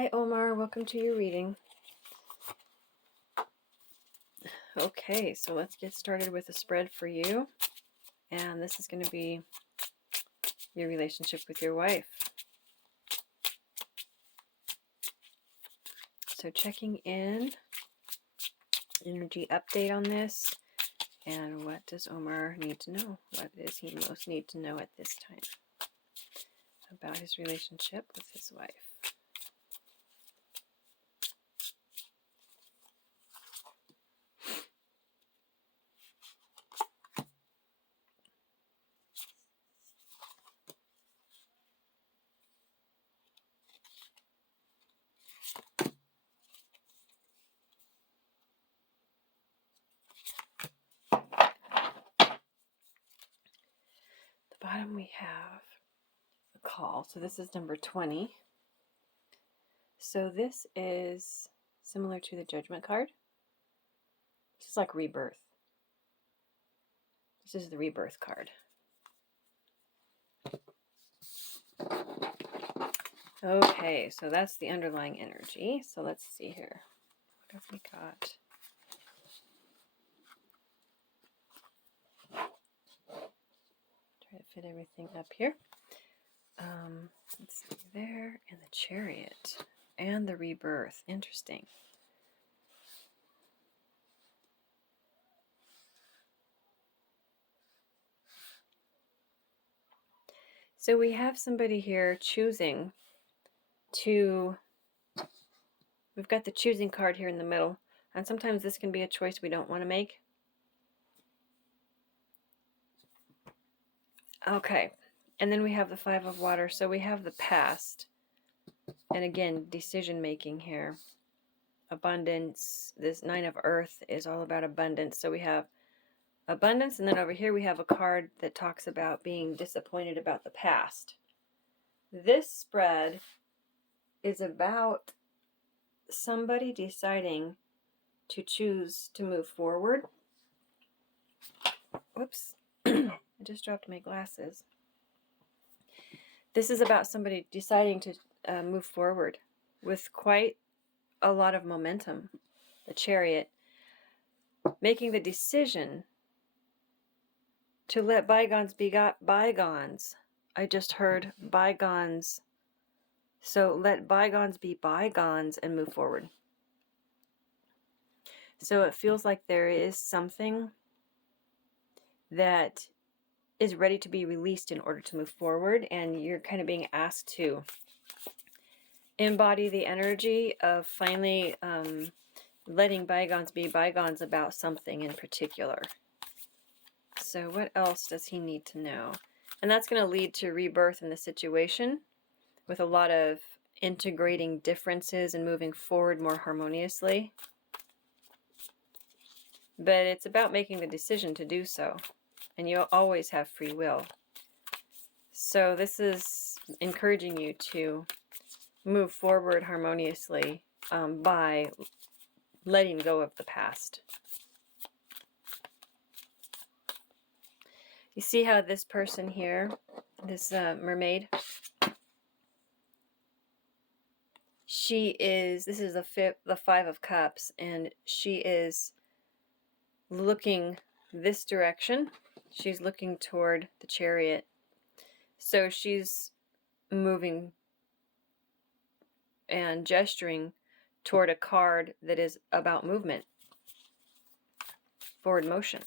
Hi Omar, welcome to your reading. Okay, so let's get started with a spread for you. And this is going to be your relationship with your wife. So checking in, energy update on this, and what does Omar need to know? What does he most need to know at this time about his relationship with his wife? At the bottom we have the call. So this is number 20. So this is similar to the Judgment card. This is like rebirth. This is the rebirth card. Okay, so that's the underlying energy. So let's see here. What have we got? Try to fit everything up here. Let's see there, and the Chariot, and the rebirth. Interesting. So we have somebody here choosing to, we've got the choosing card here in the middle, and sometimes this can be a choice we don't want to make. Okay, and then we have the Five of Water, so we have the past, and again, decision making here. Abundance, this Nine of Earth is all about abundance, so we have abundance, and then over here we have a card that talks about being disappointed about the past. This spread is about somebody deciding to choose to move forward. Whoops, I just dropped my glasses. This is about somebody deciding to move forward with quite a lot of momentum. The Chariot, making the decision to let bygones be bygones. I just heard bygones. So let bygones be bygones and move forward. So it feels like there is something that is ready to be released in order to move forward, and you're kind of being asked to embody the energy of finally letting bygones be bygones about something in particular. So what else does he need to know? And that's going to lead to rebirth in the situation, with a lot of integrating differences and moving forward more harmoniously. But it's about making the decision to do so. And you'll always have free will. So this is encouraging you to move forward harmoniously by letting go of the past. You see how this person here, this mermaid, this is the Five of Cups, and she is looking this direction. She's looking toward the Chariot. So she's moving and gesturing toward a card that is about movement, forward motion.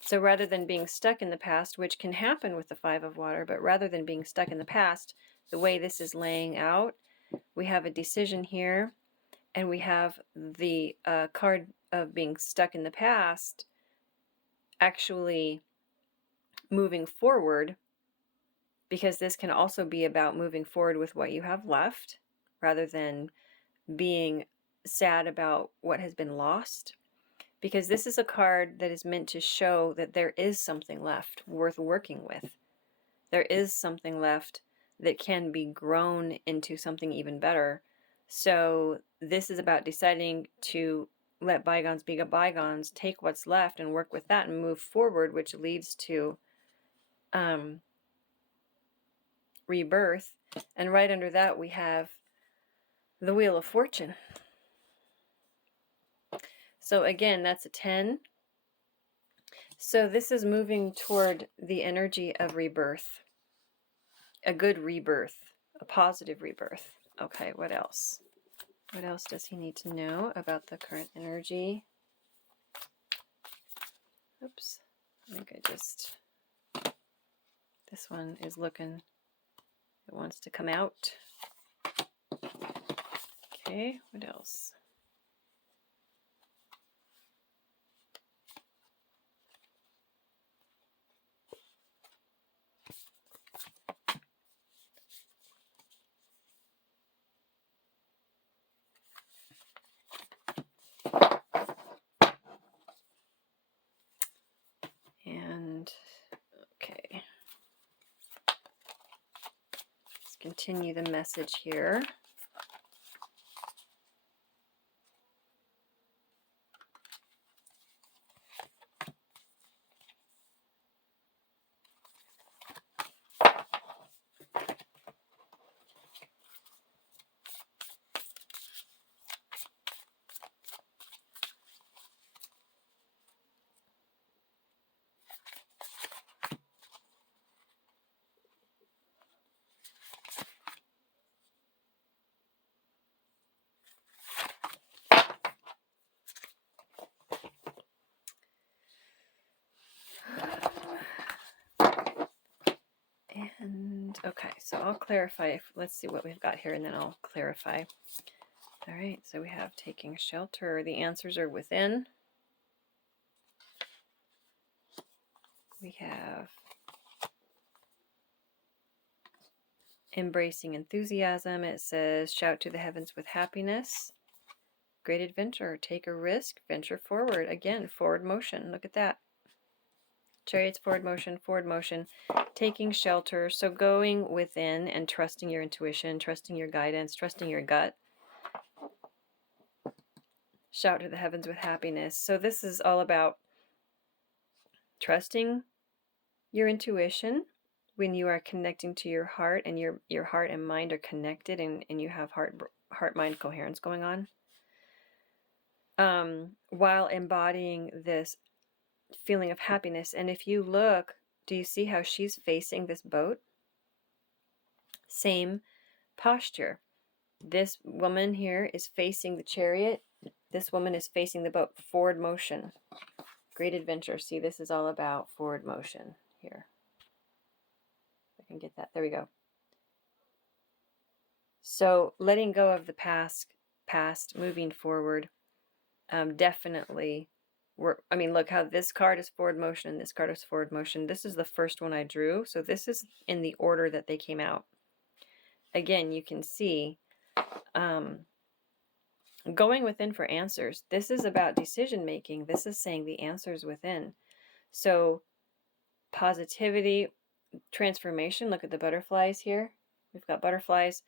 So rather than being stuck in the past, which can happen with the Five of Water, but rather than being stuck in the past, the way this is laying out, we have a decision here, and we have the card of being stuck in the past actually moving forward, because this can also be about moving forward with what you have left rather than being sad about what has been lost. Because this is a card that is meant to show that there is something left worth working with. There is something left that can be grown into something even better. So this is about deciding to let bygones be bygones, take what's left and work with that and move forward, which leads to rebirth. And right under that we have the Wheel of Fortune. So again, that's a 10. So this is moving toward the energy of rebirth, a good rebirth, a positive rebirth. Okay, what else? What else does he need to know about the current energy? Oops, I think I just, this one is looking, it wants to come out. Okay, what else? And okay, let's continue the message here. And okay, so I'll clarify. Let's see what we've got here, and then I'll clarify. All right, so we have taking shelter. The answers are within. We have embracing enthusiasm. It says, shout to the heavens with happiness. Great adventure. Take a risk. Venture forward. Again, forward motion. Look at that. Chariots, forward motion, taking shelter. So going within and trusting your intuition, trusting your guidance, trusting your gut. Shout to the heavens with happiness. So this is all about trusting your intuition when you are connecting to your heart, and your heart and mind are connected, and you have heart-mind coherence going on. While embodying this feeling of happiness. And if you look, do you see how she's facing this boat? Same posture. This woman here is facing the chariot. This woman is facing the boat. Forward motion. Great adventure. See, this is all about forward motion here. If I can get that. There we go. So letting go of the past, moving forward. Definitely. Look how this card is forward motion and this card is forward motion. This is the first one I drew. So this is in the order that they came out. Again, you can see going within for answers. This is about decision making. This is saying the answers within. So positivity, transformation. Look at the butterflies here. We've got butterflies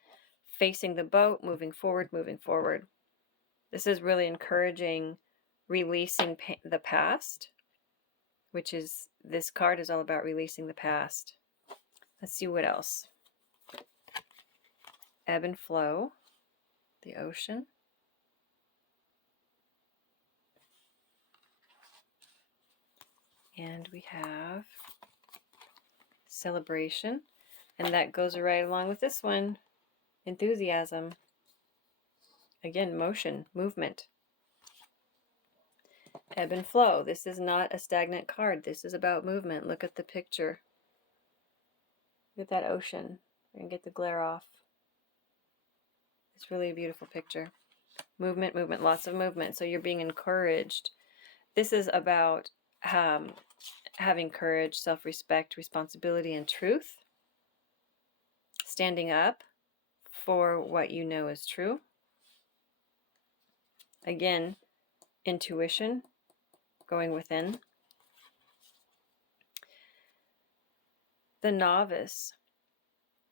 facing the boat, moving forward, moving forward. This is really encouraging releasing the past, which is, this card is all about releasing the past. Let's see what else. Ebb and flow, the ocean. And we have celebration. And that goes right along with this one. Enthusiasm. Again, motion, movement. Ebb and flow. This is not a stagnant card. This is about movement. Look at the picture. Look at that ocean. We're going to get the glare off. It's really a beautiful picture. Movement, movement, lots of movement. So you're being encouraged. This is about having courage, self-respect, responsibility, and truth. Standing up for what you know is true. Again, intuition, going within. The novice,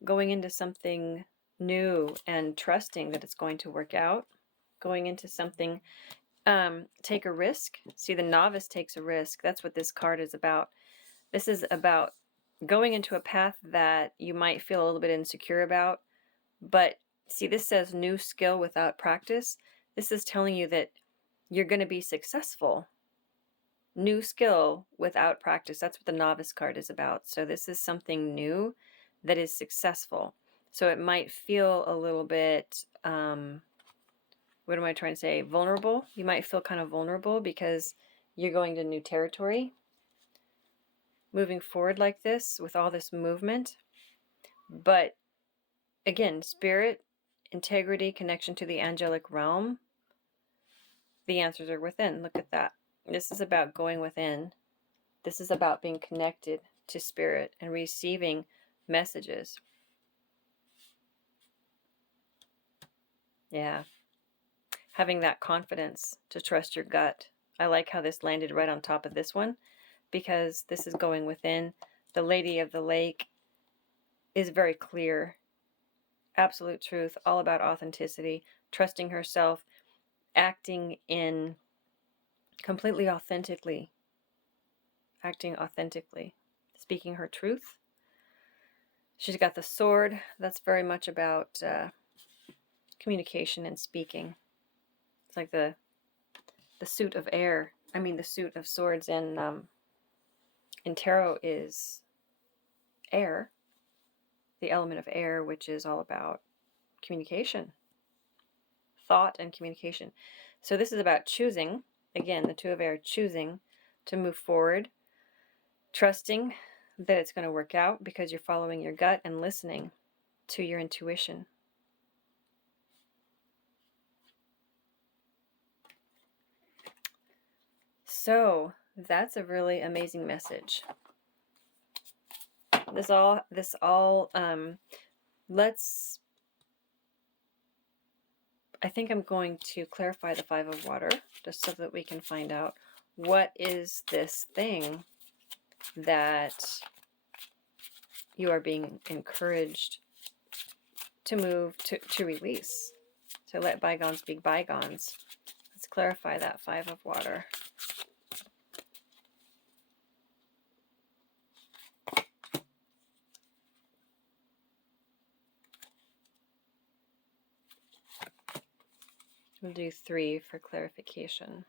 going into something new and trusting that it's going to work out. Going into something, take a risk. See, the novice takes a risk. That's what this card is about. This is about going into a path that you might feel a little bit insecure about, but See, this says new skill without practice. This is telling you that you're going to be successful. New skill without practice. That's what the novice card is about. So this is something new that is successful. So it might feel a little bit, what am I trying to say? Vulnerable. You might feel kind of vulnerable because you're going to new territory. Moving forward like this with all this movement. But again, spirit, integrity, connection to the angelic realm. The answers are within. Look at that. This is about going within. This is about being connected to spirit and receiving messages. Yeah. Having that confidence to trust your gut. I like how this landed right on top of this one because this is going within. The Lady of the Lake is very clear. Absolute truth, all about authenticity, trusting herself, acting in completely authentically, speaking her truth. She's got the sword. That's very much about communication and speaking. It's like the suit of air. I mean, the suit of swords in tarot is air, the element of air, which is all about communication, thought and communication. So this is about choosing, again, the two of air, choosing to move forward, trusting that it's going to work out because you're following your gut and listening to your intuition. So that's a really amazing message. I think I'm going to clarify the Five of Water just so that we can find out what is this thing that you are being encouraged to move, to release, to let bygones be bygones. Let's clarify that Five of Water. We'll do 3 for clarification.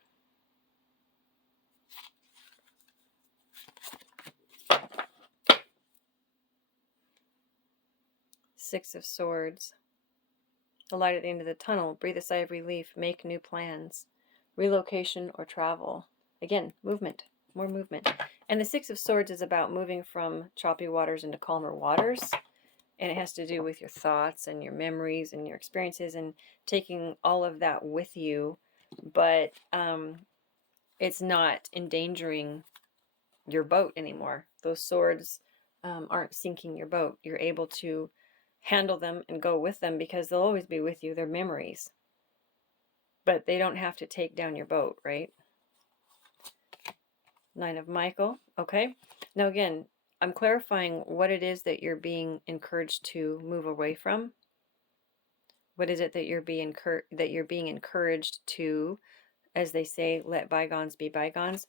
Six of Swords. The light at the end of the tunnel. Breathe a sigh of relief. Make new plans. Relocation or travel. Again, movement. More movement. And the Six of Swords is about moving from choppy waters into calmer waters. And it has to do with your thoughts and your memories and your experiences and taking all of that with you. But it's not endangering your boat anymore. Those swords aren't sinking your boat. You're able to handle them and go with them because they'll always be with you. They're memories. But they don't have to take down your boat, right? Nine of Michael. Okay. Now again, I'm clarifying what it is that you're being encouraged to move away from. What is it that you're being encouraged to, as they say, let bygones be bygones?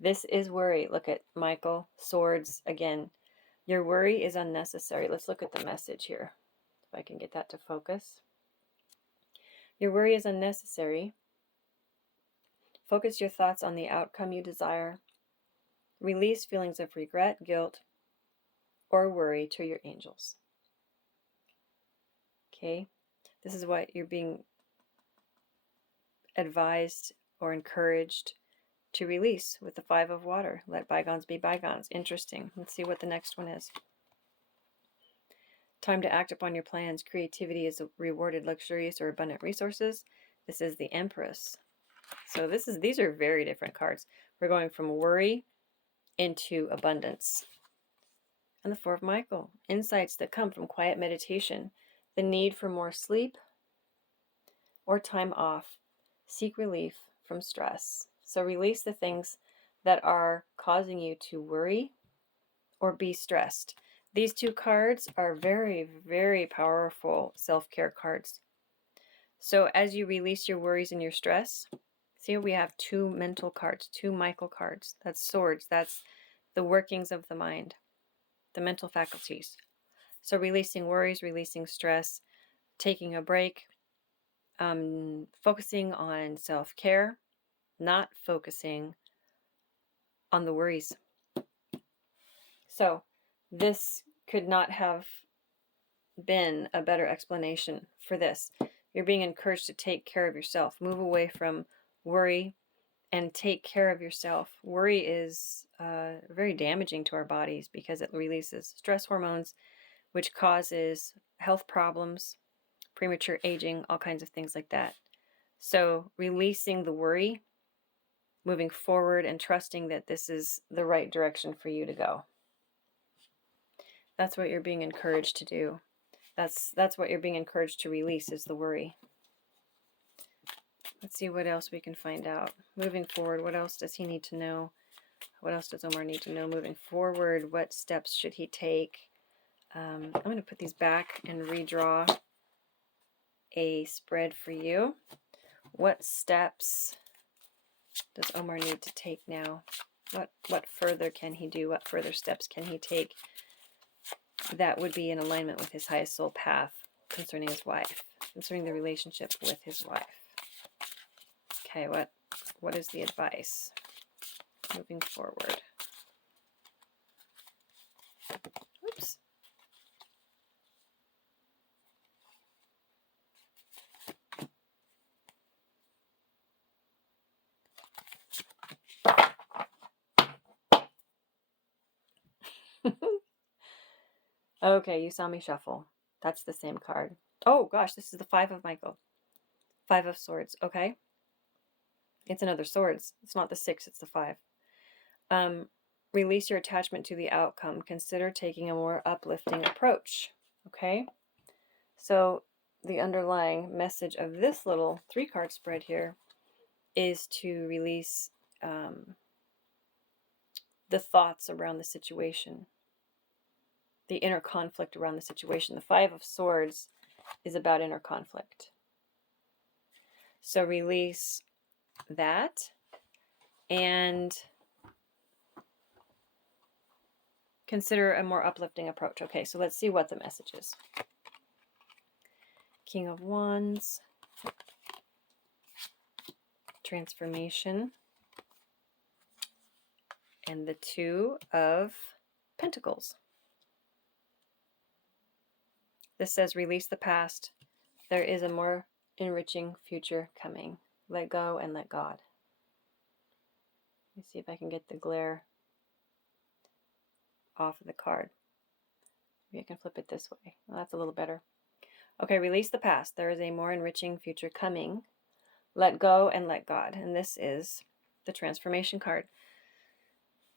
This is worry. Look at Michael, swords again. Your worry is unnecessary. Let's look at the message here. If I can get that to focus. Your worry is unnecessary. Focus your thoughts on the outcome you desire. Release feelings of regret, guilt, or worry to your angels. Okay? This is what you're being advised or encouraged to release with the Five of Water. Let bygones be bygones. Interesting. Let's see what the next one is. Time to act upon your plans. Creativity is rewarded, luxurious or abundant resources. This is the Empress. So these are very different cards. We're going from worry into abundance. And the Four of Michael. Insights that come from quiet meditation. The need for more sleep or time off. Seek relief from stress. So release the things that are causing you to worry or be stressed. These two cards are very, very powerful self-care cards. So as you release your worries and your stress, see, we have 2 mental cards, 2 Michael cards. That's swords. That's the workings of the mind, the mental faculties. So releasing worries, releasing stress, taking a break, focusing on self-care, not focusing on the worries. So this could not have been a better explanation for this. You're being encouraged to take care of yourself. Move away from worry and take care of yourself. Worry is very damaging to our bodies because it releases stress hormones, which causes health problems, premature aging, all kinds of things like that. So releasing the worry, moving forward and trusting that this is the right direction for you to go. That's what you're being encouraged to do. That's what you're being encouraged to release, is the worry. Let's see what else we can find out. Moving forward, what else does he need to know? What else does Omar need to know moving forward? What steps should he take? I'm going to put these back and redraw a spread for you. What steps does Omar need to take now? What further can he do? What further steps can he take that would be in alignment with his highest soul path concerning his wife, concerning the relationship with his wife? Okay, what is the advice moving forward? Oops. Okay, you saw me shuffle. That's the same card. Oh gosh, this is the Five of Michael. Five of Swords. Okay. It's another swords. It's not the 6, it's the 5. Release your attachment to the outcome. Consider taking a more uplifting approach. Okay. So the underlying message of this little 3-card spread here is to release the thoughts around the situation, the inner conflict around the situation. The 5 of Swords is about inner conflict. So release that and consider a more uplifting approach. Okay, so let's see what the message is. King of Wands, transformation, and the 2 of Pentacles. This says release the past. There is a more enriching future coming. Let go and let God. Let me see if I can get the glare off of the card. Maybe I can flip it this way. Well, that's a little better. Okay, release the past. There is a more enriching future coming. Let go and let God. And this is the transformation card.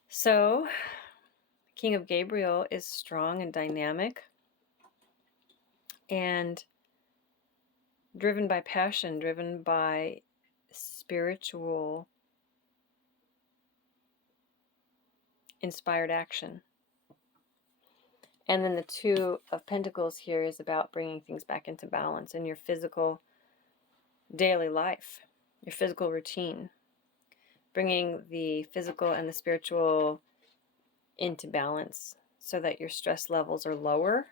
So, King of Gabriel is strong and dynamic and driven by passion, driven by spiritual inspired action. And then the 2 of Pentacles here is about bringing things back into balance in your physical daily life, your physical routine, bringing the physical and the spiritual into balance so that your stress levels are lower.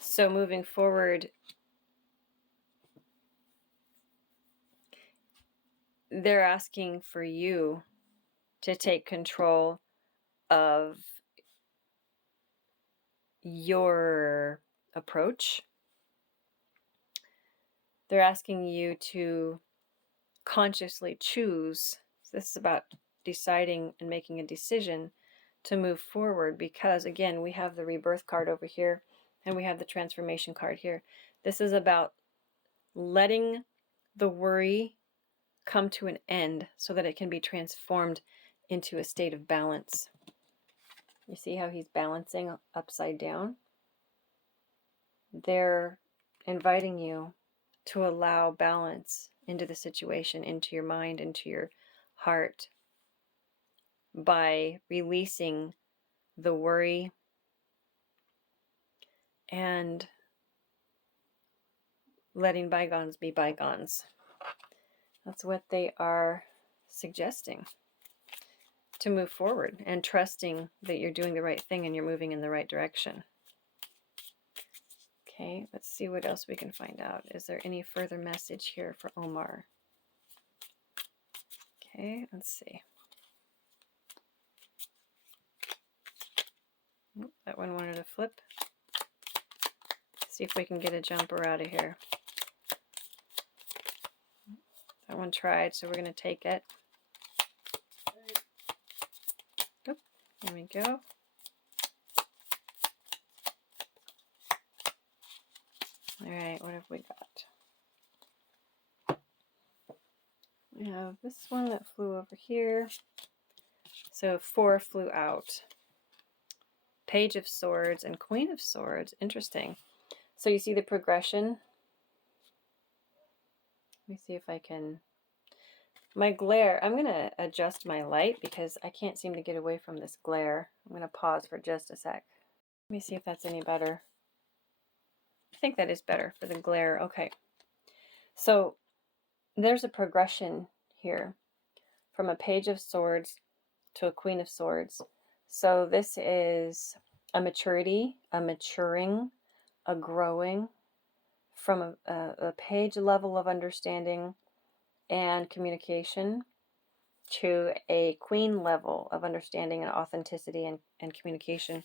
So moving forward, they're asking for you to take control of your approach. They're asking you to consciously choose. This is about deciding and making a decision to move forward, because again, we have the rebirth card over here and we have the transformation card here. This is about letting the worry come to an end so that it can be transformed into a state of balance. You see how he's balancing upside down? They're inviting you to allow balance into the situation, into your mind, into your heart, by releasing the worry and letting bygones be bygones. That's what they are suggesting, to move forward and trusting that you're doing the right thing and you're moving in the right direction. Okay, let's see what else we can find out. Is there any further message here for Omar? Okay, let's see. Oh, that one wanted to flip. See if we can get a jumper out of here. That one tried, so we're going to take it. Oop, there we go. All right, what have we got? We have this one that flew over here. So 4 flew out. Page of Swords and Queen of Swords. Interesting. So you see the progression. Let me see if I can... My glare, I'm going to adjust my light because I can't seem to get away from this glare. I'm going to pause for just a sec. Let me see if that's any better. I think that is better for the glare. Okay. So there's a progression here from a Page of Swords to a Queen of Swords. So this is a maturity, a maturing, a growing from a page level of understanding and communication to a queen level of understanding and authenticity and communication.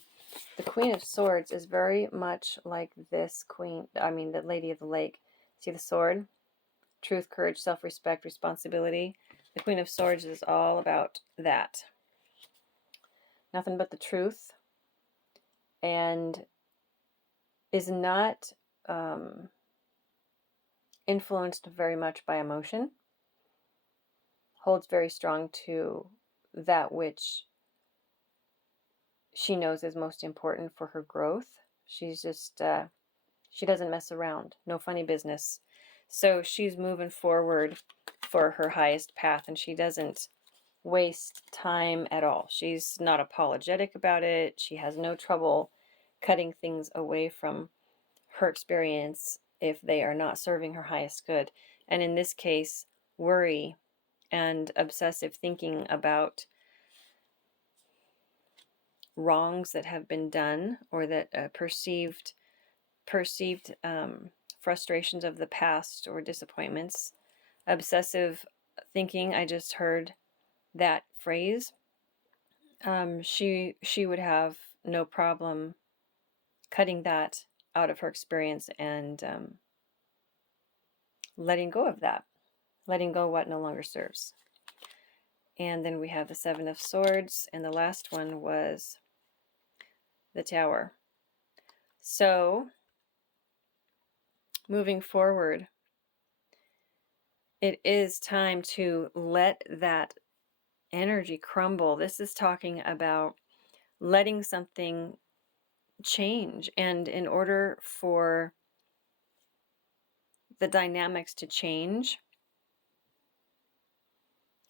The Queen of Swords is very much like this queen, the Lady of the Lake. See the sword? Truth, courage, self-respect, responsibility. The Queen of Swords is all about that. Nothing but the truth, and is not influenced very much by emotion. Holds very strong to that which she knows is most important for her growth. She's just, she doesn't mess around. No funny business. So she's moving forward for her highest path, and she doesn't waste time at all. She's not apologetic about it. She has no trouble cutting things away from her experience if they are not serving her highest good. And in this case, worry and obsessive thinking about wrongs that have been done, or that perceived frustrations of the past or disappointments. Obsessive thinking, I just heard that phrase. She would have no problem cutting that out of her experience and letting go of that, letting go of what no longer serves. And then we have the 7 of Swords, and the last one was the Tower. So moving forward, it is time to let that energy crumble. This is talking about letting something change, and in order for the dynamics to change,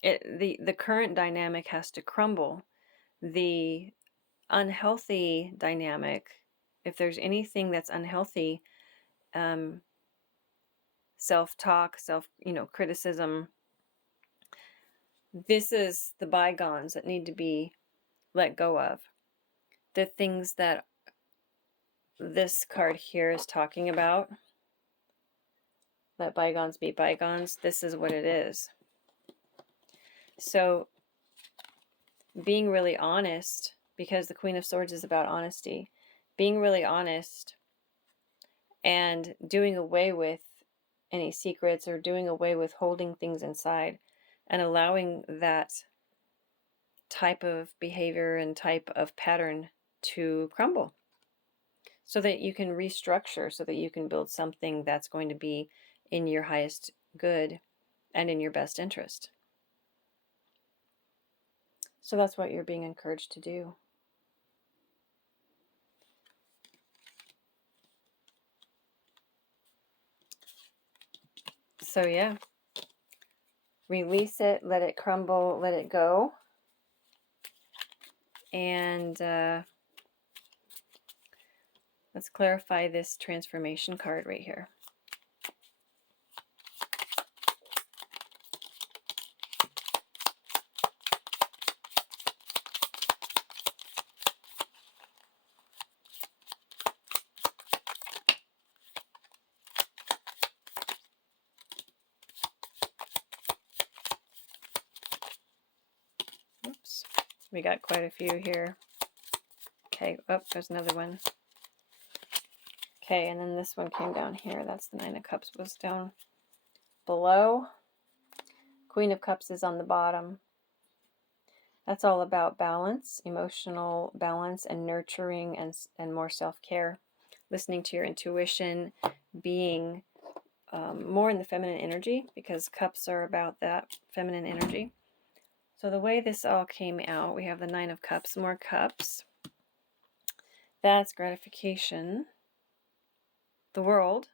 the current dynamic has to crumble. The unhealthy dynamic, if there's anything that's unhealthy, self-talk, criticism, this is the bygones that need to be let go of. The things that this card here is talking about, let bygones be bygones, this is what it is. So being really honest, because the Queen of Swords is about honesty, being really honest and doing away with any secrets, or doing away with holding things inside, and allowing that type of behavior and type of pattern to crumble so that you can restructure, so that you can build something that's going to be in your highest good and in your best interest. So that's what you're being encouraged to do. So yeah, release it, let it crumble, let it go. And let's clarify this transformation card right here. We got quite a few here. Okay, oh, there's another one. Okay, and then this one came down here. That's the Nine of Cups was down below. Queen of Cups is on the bottom. That's all about balance, emotional balance, and nurturing, and more self-care. Listening to your intuition, being more in the feminine energy, because cups are about that feminine energy. So the way this all came out, we have the Nine of Cups, more cups. That's gratification. The World.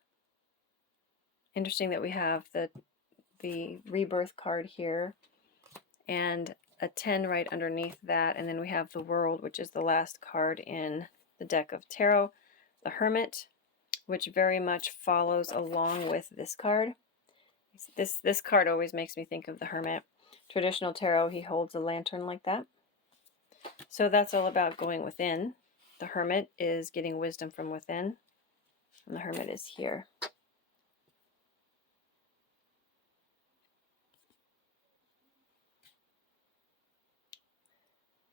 Interesting that we have the rebirth card here and a 10 right underneath that, and then we have the World, which is the last card in the deck of tarot. The Hermit, which very much follows along with this card. This card always makes me think of the Hermit. Traditional tarot, he holds a lantern like that. So that's all about going within. The Hermit is getting wisdom from within, and the Hermit is here.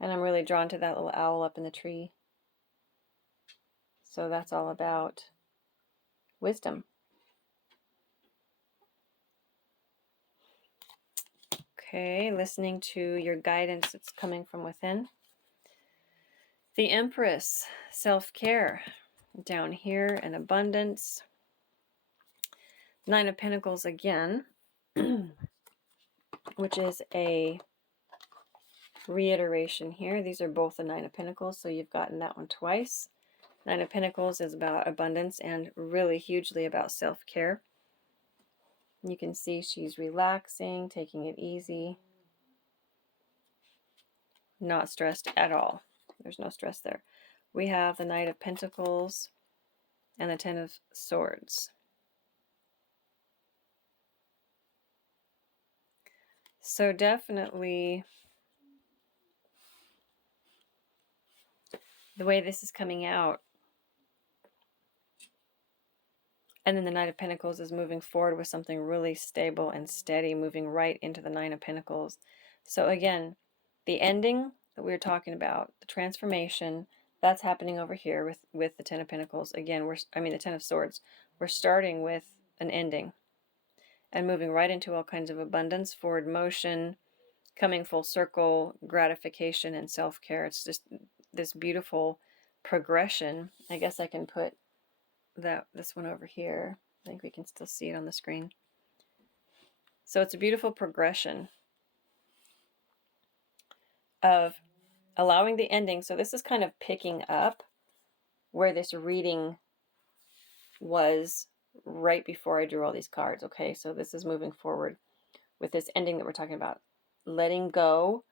And I'm really drawn to that little owl up in the tree. So that's all about wisdom. Okay, listening to your guidance that's coming from within. The Empress, self-care. Down here, and abundance. Nine of Pentacles again, which is a reiteration here. These are both the Nine of Pentacles, so you've gotten that one twice. Nine of Pentacles is about abundance and really hugely about self-care. You can see she's relaxing, taking it easy, not stressed at all. There's no stress there. We have the Knight of Pentacles and the Ten of Swords. So definitely the way this is coming out, and then the Knight of Pentacles is moving forward with something really stable and steady, moving right into the Nine of Pentacles. So again, the ending that we were talking about, the transformation, that's happening over here with the Ten of Pentacles. Again, the Ten of Swords. We're starting with an ending and moving right into all kinds of abundance, forward motion, coming full circle, gratification, and self-care. It's just this beautiful progression. I guess I can put this one over here. I think we can still see it on the screen. So it's a beautiful progression of allowing the ending. So this is kind of picking up where this reading was right before I drew all these cards. Okay, so this is moving forward with this ending that we're talking about. Letting go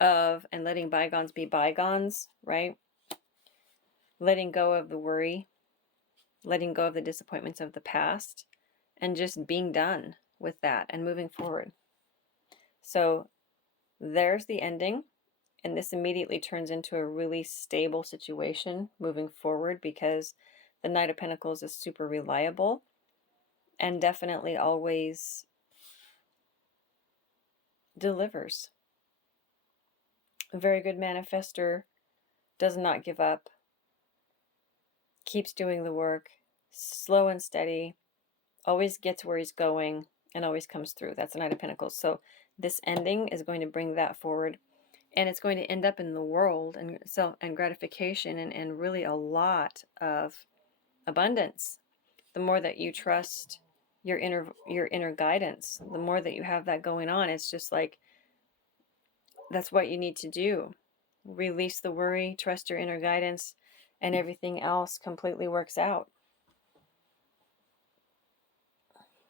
of and letting bygones be bygones, right? Letting go of the worry, letting go of the disappointments of the past, and just being done with that and moving forward. So there's the ending, and this immediately turns into a really stable situation moving forward, because the Knight of Pentacles is super reliable and definitely always delivers. A very good manifester, does not give up, keeps doing the work, slow and steady, always gets where he's going, and always comes through. That's the Knight of Pentacles. So this ending is going to bring that forward, and it's going to end up in the World and gratification and really a lot of abundance. The more that you trust your inner guidance, the more that you have that going on, it's just like that's what you need to do. Release the worry, trust your inner guidance, and everything else completely works out.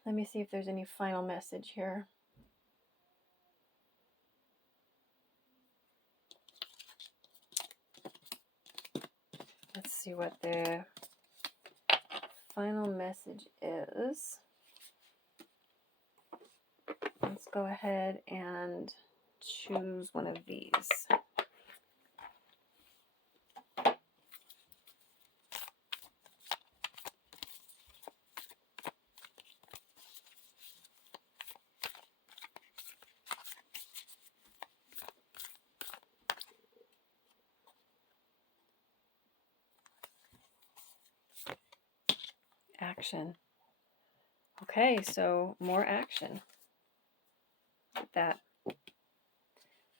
Let me see if there's any final message here. Let's see what the final message is. Let's go ahead and choose one of these. action. Okay, so more action. That.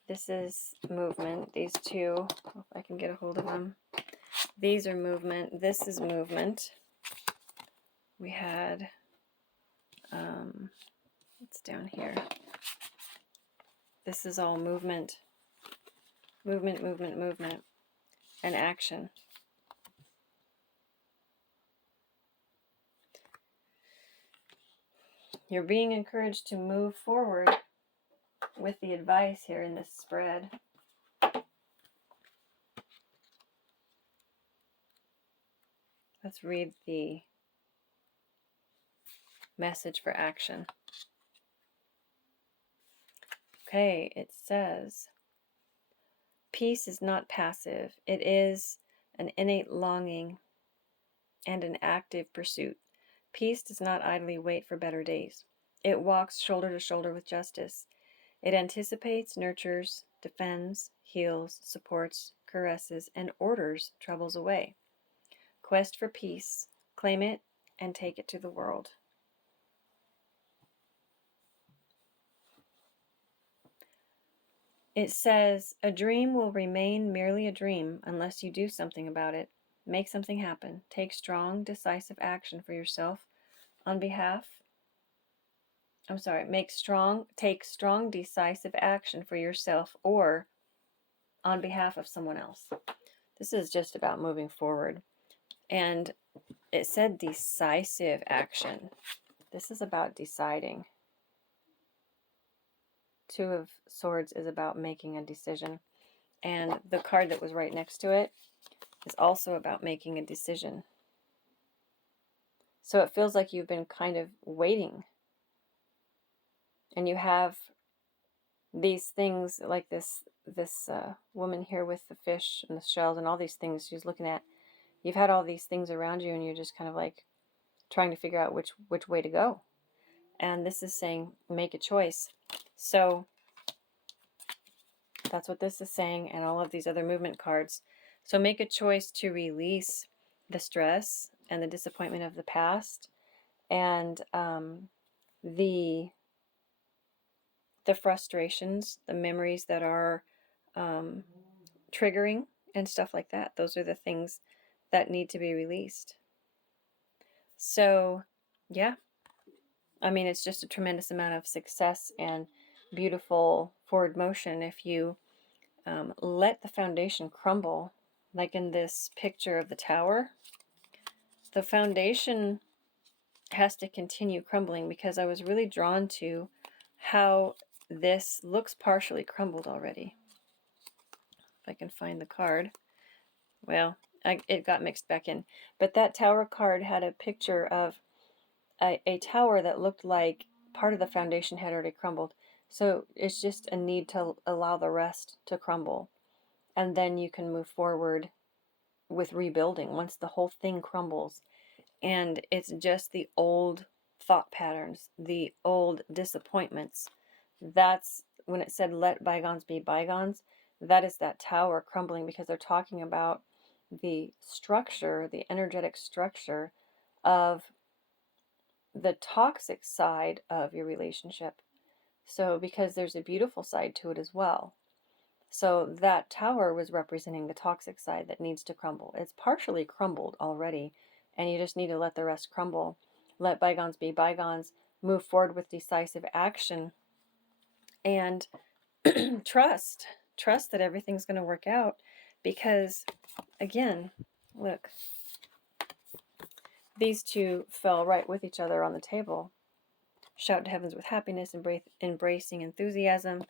This is movement. These two, if I can get a hold of them. These are movement. This is movement. We had, it's down here. This is all movement. Movement, movement, movement, and action. You're being encouraged to move forward with the advice here in this spread. Let's read the message for action. Okay, it says, peace is not passive. It is an innate longing and an active pursuit. Peace does not idly wait for better days. It walks shoulder to shoulder with justice. It anticipates, nurtures, defends, heals, supports, caresses, and orders troubles away. Quest for peace. Claim it and take it to the world. It says, a dream will remain merely a dream unless you do something about it. Make something happen. Take strong, decisive action for yourself on behalf. Take strong, decisive action for yourself or on behalf of someone else. This is just about moving forward. And it said decisive action. This is about deciding. Two of Swords is about making a decision. And the card that was right next to it is also about making a decision. So it feels like you've been kind of waiting. And you have these things like this woman here with the fish and the shells and all these things she's looking at. You've had all these things around you and you're just kind of like trying to figure out which way to go. And this is saying make a choice. So that's what this is saying, and all of these other movement cards. So make a choice to release the stress and the disappointment of the past, and the frustrations, the memories that are triggering and stuff like that. Those are the things that need to be released. So, yeah. I mean, it's just a tremendous amount of success and beautiful forward motion if you let the foundation crumble, like in this picture of the tower. The foundation has to continue crumbling because I was really drawn to how this looks partially crumbled already. If I can find the card. Well, it got mixed back in. But that tower card had a picture of a tower that looked like part of the foundation had already crumbled. So it's just a need to allow the rest to crumble. And then you can move forward with rebuilding once the whole thing crumbles. And it's just the old thought patterns, the old disappointments. That's when it said let bygones be bygones. That is that tower crumbling because they're talking about the structure, the energetic structure of the toxic side of your relationship. So because there's a beautiful side to it as well. So that tower was representing the toxic side that needs to crumble. It's partially crumbled already, and you just need to let the rest crumble. Let bygones be bygones. Move forward with decisive action. And trust that everything's going to work out. Because, again, look, these two fell right with each other on the table. Shout to heavens with happiness, embracing enthusiasm,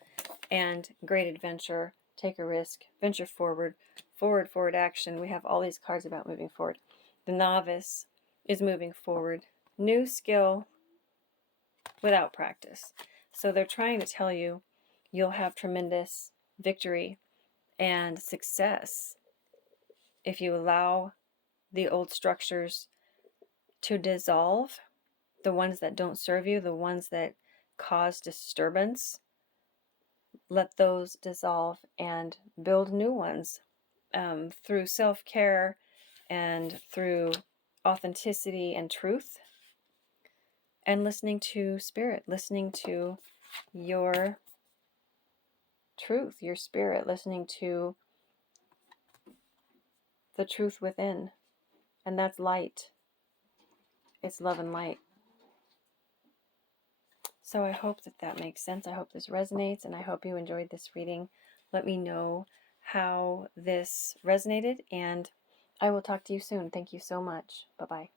and great adventure. Take a risk, venture forward, forward action. We have all these cards about moving forward. The novice is moving forward. New skill without practice. So they're trying to tell you you'll have tremendous victory and success if you allow the old structures to dissolve, the ones that don't serve you, the ones that cause disturbance. Let those dissolve and build new ones through self-care and through authenticity and truth. and listening to spirit, listening to your truth, your spirit, listening to the truth within. And that's light. It's love and light. So I hope that that makes sense. I hope this resonates, and I hope you enjoyed this reading. Let me know how this resonated, and I will talk to you soon. Thank you so much. Bye-bye.